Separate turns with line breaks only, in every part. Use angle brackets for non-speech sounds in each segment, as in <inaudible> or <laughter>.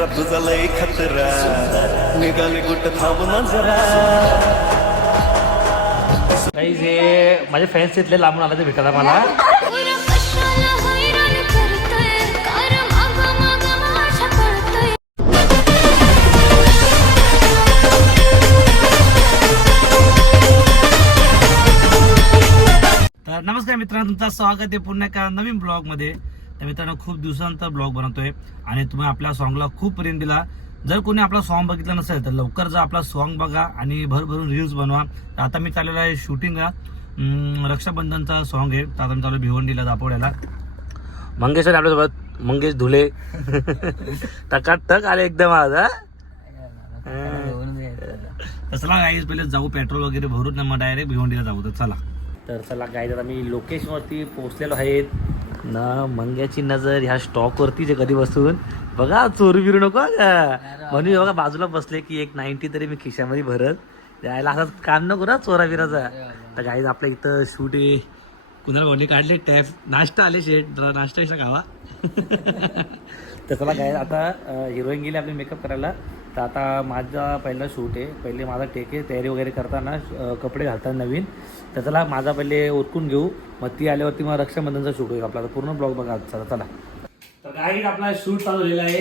रब झालंय खतरा. निघाले कुठं थांब ना जरा.
काही जे माझे फॅन्स तिथले लांबून आले ते भेटायला मला. नमस्कार मित्रांनो तुमचं स्वागत आहे पुन्हा एका नवीन ब्लॉगमध्ये तर मित्रांनो खूप दिवसानंतर ब्लॉग बनवतोय आणि तुम्ही आपल्या सॉन्गला खूप प्रेम दिला. जर कोणी आपला सॉन्ग बघितला नसेल तर लवकर जा आपला सॉन्ग बघा आणि भरभरून रील्स बनवा. तर आता मी चाललेलो आहे शूटिंगला रक्षाबंधनचा सॉन्ग आहे. तर आता मी चालू भिवंडीला दापोड्याला. मंगेश आहे आपल्यासोबत मंगेश धुले. <laughs> टकाटक आले एकदम आज हा? चला गाईज पहिले जाऊ पेट्रोल वगैरे भरून ना मग डायरेक्ट भिवंडीला जाऊ. तर चला. तर चला गाईज आता मी लोकेशनवरती पोहोचलेलो आहेत ना मंग्याची नजर ह्या स्टॉकवरती जे कधी बसून. बघा चोरी बिरू नको म्हणून बघा बाजूला बसले की एक नाईन्टी तरी मी खिशामध्ये भरत. यायला असं काम नको ना चोरा बिराचा. तर गाईज आपल्या इथं शूट आहे. कुणाला भाऊने काढले? टॅप नाश्ता आले शेट नाश्ता गावा <laughs> तर चला काय आता हिरोईन गेली आपली मेकअप करायला. तर आता माझा पहिला शूट आहे. पहिले माझा टेक आहे. तयारी वगैरे करताना कपडे घालताना नवीन. तर चला माझा पहिले ओरकून घेऊ. मग ती आल्यावरती मग रक्षाबंधनचा शूट होईल आपला. पूर्ण ब्लॉग बघा चला चला. तर आपला शूट चालू झालेला आहे.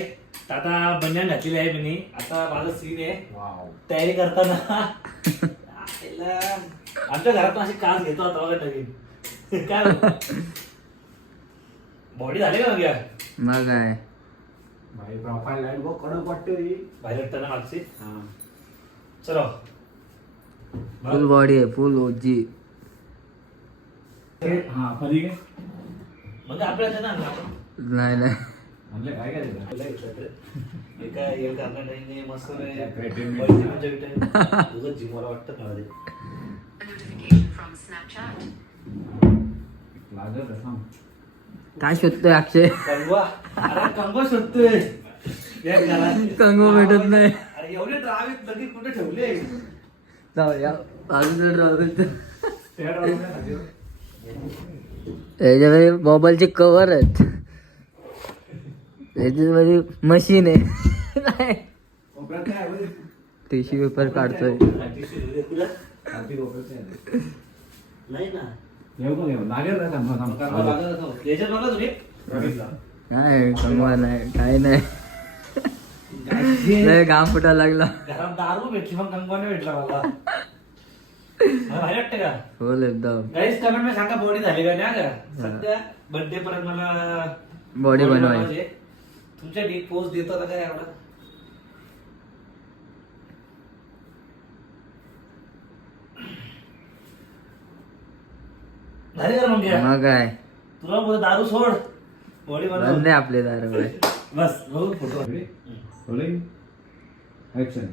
तर आता बंजान घातलेली आहे मी. आता माझा सीन आहे. तयारी करताना. आमच्या घरात अशी कास घेतो आता बघा नवीन. काय बॉडी <laughs> झाली का
मग काय?
भाई प्रोफाइल लाइन वो कड़क वाटते रे
बाहेर त्यांना मागची हाँ चलो
फुल बॉडी आहे फुल ओजी
हे- हाँ परी के
म्हणजे आपल्याला ते नाही आणलं
नाही नाही
हमने काय काय दिलं
आपल्याला एकत्र. एका हे करणार नाही, नाही, मस्त
नाही.
Entertainment. पैसे म्हणजे entertainment. तुझं जिमवाला वाटतं मला ते.
A notification from Snapchat.
लागत असं काय शोधतोय अक्षय?
कंगो शोधतोय.
कंगो भेटत नाही.
एवढे ड्रावेत लगेच कुठे ठेवले?
मोबाईलचे कवर आहेत मशीन आहे. टिश्यू पेपर काढतोय.
नाही ना.
येऊ का? लागेल थांब, थांब,
का? याच्यात बघा तुम्ही
बघितला.
काय कंगवा नाही काय नाही लय घाम फुटायला लागला
घरात दारू भेटली मग कंगवा नाही भेटला मला मला भारी वाटतं का
फुल एकदम
कमेंटमध्ये सांगा बॉडी झाली का नाही का सध्या बर्थडे पर्यंत मला
बॉडी बनवायची.
तुमच्या डी पोस्ट देतो आता काय एवढा मग घ्या?
मग काय
तुला बोल दारू सोड
बंद आहे आपले दारू
बस बघू photo
Ready? Rolling. Action.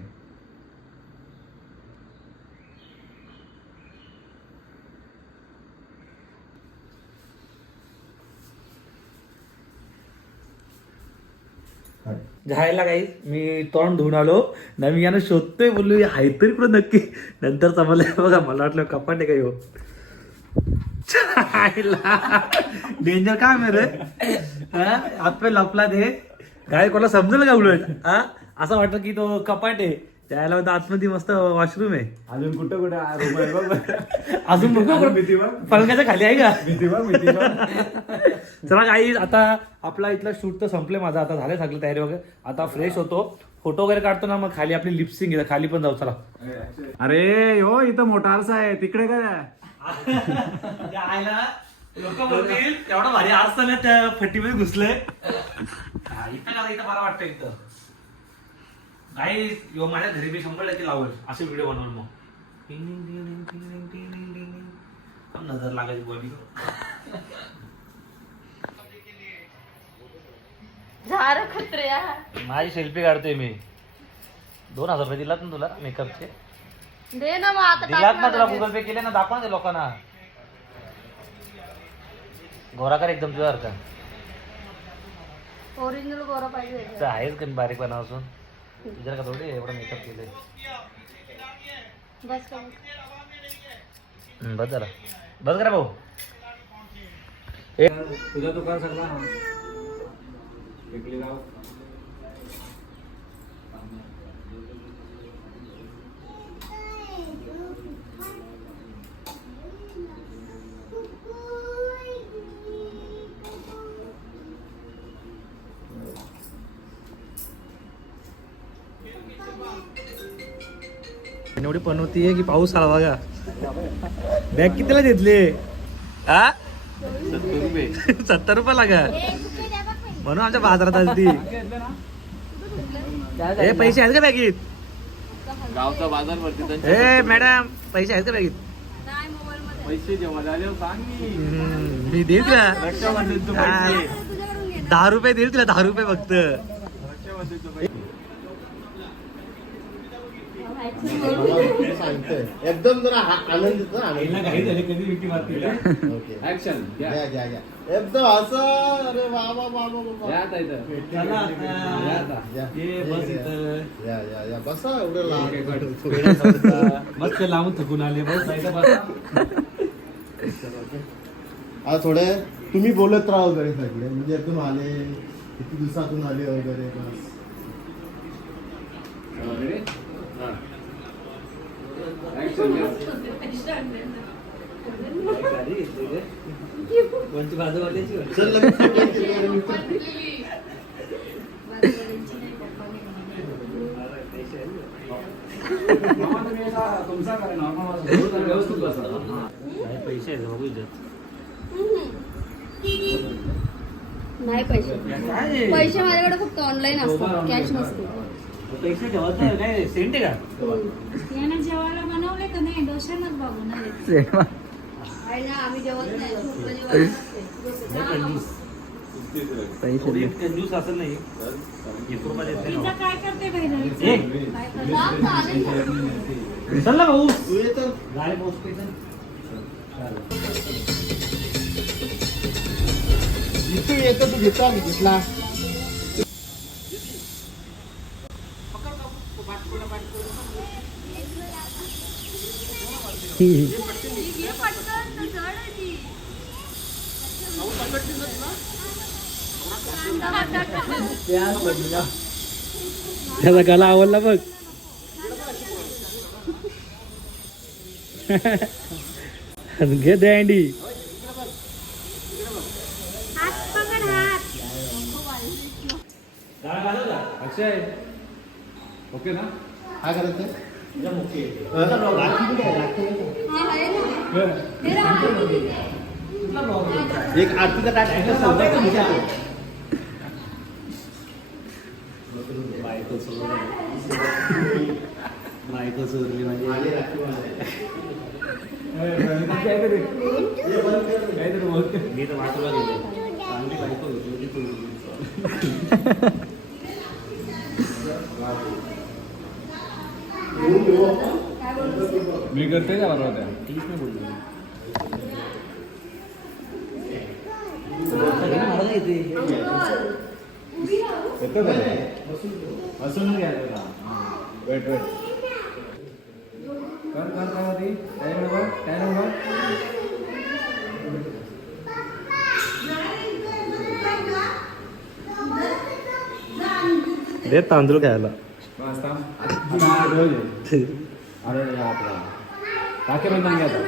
Cut.
जायला काही मी तोंड धुवून आलो ना मी यानं शोधतोय बोललो हाय तरी कुठं नक्की नंतर समजलं बघा मला वाटलं कपाट आहे का ह्यो डेंजर काम आहे रे? हा? हातपाय लपला ते काय कोणाला समजेल का उलट? हा? असं वाटतं की तो कपाट आहे. त्याला होतं आतमध्ये मस्त वॉशरूम आहे.
अजून कुठं कुठं? आ- room आहे बघ. बरं.
अजून बघू
भीती बघ.
पलंगाच्या खाली आहे का?
भीती बघ, भीती बघ.
चला काही आता आपला इथला शूट तर संपले माझा. आता झाले सगळी तयारी वगैरे. आता फ्रेश होतो. फोटो वगैरे काढतो ना मग खाली. आपली लिपसिंग खाली पण जाऊ चला.
अरे हो इथं मोठा आरसा आहे. तिकडे काय?
आयला लोक म्हणतील एवढं भारी आरसा नाही त्या फटीमध्ये घुसले इथं का इथं मला वाटतं इथं. नाही यो माझ्या घरी मी शंभर टक्के लावल असे व्हिडिओ बनवून मग. नजर लागायची बॉडी
झार खत्रे
माझी सेल्फी काढतोय मी. दोन हजार रुपये दिला तुला मेकअपचे
दे ना मग आता
दिलात ना तुला गुगल पे केले ना दाखव ना ते लोकांना. घोराकर एकदम तुझ्यासारखा
ओरिजिनल गोरा पाहिजे
तर आहेच कमी बारीक असून तुझ्या का थोडी एवढं मेकअप केलंय.
बस का
हम्म, बस करा भाऊ.
तुझा दुकान सगळा विकली राव
एवढी पण होती की पाऊस आला बघा. बॅग कितीला घेतले? सत्तर रुपये लागा. म्हणून आमच्या बाजारात आली ती हे पैसे आहेत का बॅगीत?
गावचा बाजार भरती
ए मॅडम पैसे आहेत का बॅगीत
पैसे जेव्हा झाले सांग मी.
मी देईल तुला. हा.
पैसे.
दहा रुपये देईल तुला दहा रुपये फक्त
रक्षाबंधनचे पैसे
एकदम जरा हा- आनंदित ना, आनंदित ओके.
ऍक्शन
घ्या, घ्या, घ्या. एकदम असं अरे वा वा वा वा वा.
या आता इथं
चला आता.
या.
ये बस इथं.
या या या बसा एवढं लहान <laughs>
मस्त लांबून थकून आले बस नाही तर बसा. <laughs>
आता थोडे तुम्ही बोलत राहा वगैरे सगळे म्हणजे एकदम आले किती दिवसातून आले वगैरे बस
कोणती बाजू वाटायची पैसे
नाही पैसे. पैसे माझ्याकडे फक्त ऑनलाईन असतात कॅश नसते
यानं जेवायला बनवले का नाही डोशानच बाबू
आणि ना आम्ही जेवत नाही झोपलं जेवण
पिझ्झा
ना.
काय करते बहिणी
काय ना.
चल ना भाऊ.
येतो
गाडी पोहोचते
तू येतो तू घेतला मी घेतला
त्याचा गला आवडला बघ. घे दंडी.
हात
अक्षय ओके ना?
काय करायचं एक आरतीचा काय
बायको चोरली बायको चोरली. म्हणजे मी तर मातुला गेले चांगली बायको होती <laughs>
मी करते का बरोबर त्या
तीच नाही बोलली
वेट वेट
कर कर कर आधी काय नंबर काय नंबर
दे तांदूळ खायला
टाके पण नाही आता.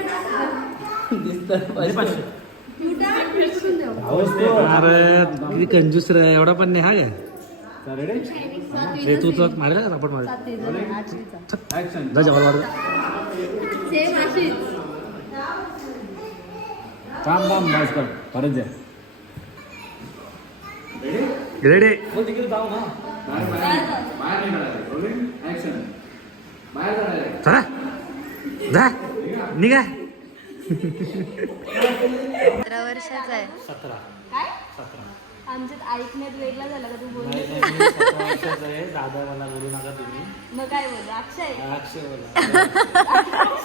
अरे किती कंजूस रे एवढा पण नाही हा काय?
रेडी
रे तू तर मारला का? आपण मारला. जा जेवायला
थांब थांब बस कर परत जा.
रेडी
बाहेर बाहेर निघाला रोलिंग ऍक्शन बाहेर जाणार.
जा निघा.
सतरा वर्षाचा आहे.
सतरा.
काय? आमच्यात ऐकण्यात वेगळा झाला का? तू बोल
नाही, नाही, मी सतरा वर्षाचा आहे. दादा मला बोलू नका तुम्ही.
मग काय बोल? अक्षय.
अक्षय बोला.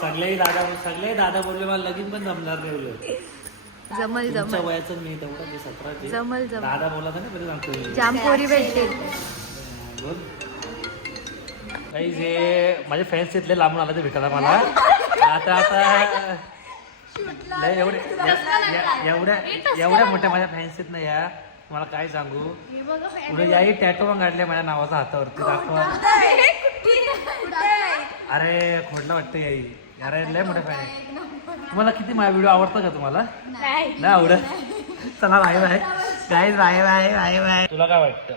सगळे दादा सगळे दादा बोलले मला लगीन पण जमणार नाही बोलले
जमल
तुमच्या वयाचं मी तेवढं ते सतरा ते
जमल जमल.
दादा बोला ना पहिले सांगतो मी.
जामपोरी भेटते
बोल. काही जे माझे फ्रेंड्स तिथले लांबून आले ते भेटायला मला आता आता नाही एवढे एवढ्या एवढ्या मोठ्या माझ्या फॅन्स आहेत ना या. मला काय सांगू? पुढे याही टॅटो पण काढले माझ्या नावाचा हातावरती. दाखवा. अरे खोडला वाटतं याई अरे लय मोठ्या फॅन तुम्हाला किती माझा व्हिडिओ आवडतो का तुम्हाला? नाही. आवडत? चला बाय बाय काय बाय बाय बाय बाय तुला काय वाटतं?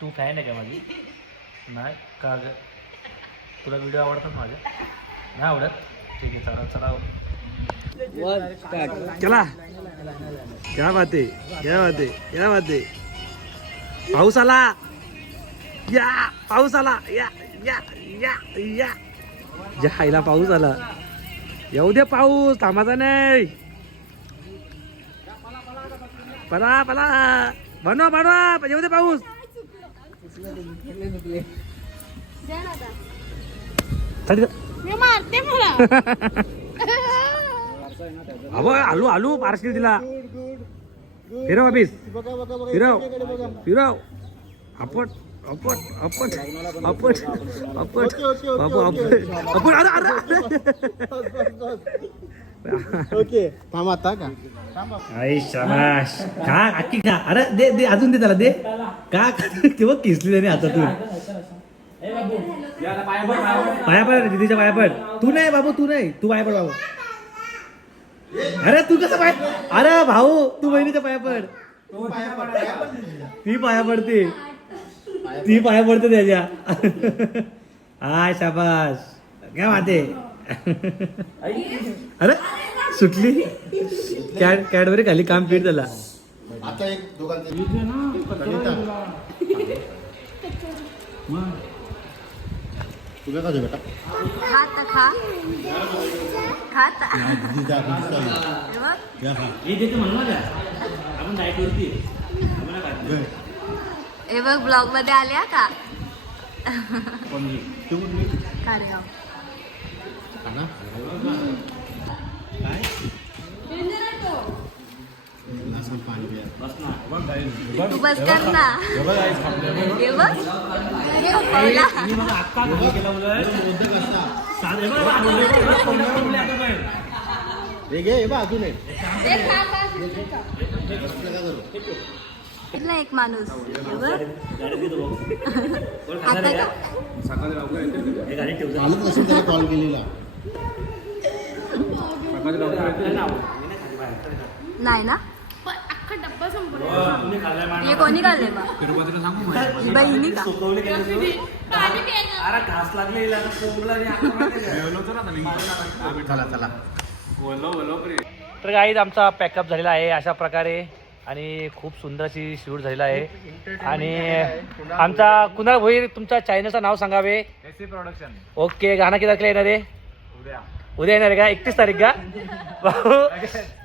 तू फॅन आहे का माझी? <laughs> नाही का ग? तुला व्हिडिओ आवडतात माझे नाही आवडत ठीक आहे चला चला चला क्या बात आहे क्या बात आहे क्या बात आहे पाऊस आला या पाऊस आला या या या या ज्या आईला पाऊस आला येऊ दे पाऊस थांबाचा नाही पला पला बनवा बनवा येऊ दे पाऊस थंडी
मी मारते मला.
अबो आलू आलू पार्सल दिला. फिरव
बघा
फिरव. फिरव. अपट अपट अपट अपट अपट बाबू अपट अरे अरे
ओके थांब आता का?
आई शाबाश खा अक्की खा अरे दे दे अजून दे त्याला दे. का तेव्हा किसली त्याने हातातून? पाया पड दीदीच्या पाया पड. तू नाही बाबू तू नाही. तू पाया पड बाबू. अरे तू कसं पाय अरे भाऊ तू बहिणीच्या पाया पड. ती पाया पडते. ती पाया पडते त्याच्या. हाय शाबाश काय माते. अरे सुटली? कॅड कॅडबरी खाली काम पीठ झाला.
आता एक दोघांचे तुझं कसं बेटा.
खात खा. खात. हे
देते म्हणलं ना आपण डायट वरती.
घे.
हे बघ ब्लॉगमध्ये आल्या का?
तू ग्लासात पाणी.
तू बस. कर ना हे बघ पवला.
हे घे हे अजून एक.
हे खा, खा. इथला एक माणूस. हे बघ. आता का?
चालत असेल त्याला कॉल केलेला.
नाही ना? हे कोणी खाल्ले बा बहिणी का?
अरे घास लागले
चला चला.
तर गाईज आमचा पॅकअप झालेला आहे अशा प्रकारे आणि खूप सुंदर अशी शूट झालेला आहे. आणि आमचा कुणाल भोईर तुमच्या चॅनलचं नाव सांगावे?
प्रोडक्शन
ओके गाणं किती तारखेला येणार आहे?
उद्या.
उद्या येणार आहे का? एकतीस तारीख का? <laughs> भाऊ.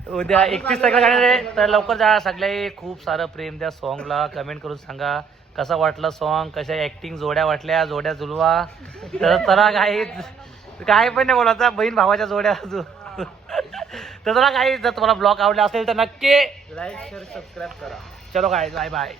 उद्या एकतीस तारखेला जाणार आहे तर लवकर जा. सगळे खूप सारं प्रेम द्या सॉन्गला कमेंट करून सांगा कसं वाटलं सॉन्ग कशा ऍक्टिंग जोड्या वाटल्या जोड्या जुलवा. तर चला काही काय पण नाही बोलायचा. बहीण भावाच्या जोड्या तर चला काही जर तुम्हाला ब्लॉग आवडला असेल तर नक्की
लाईक शेअर सबस्क्राईब करा.
चलो काय बाय बाय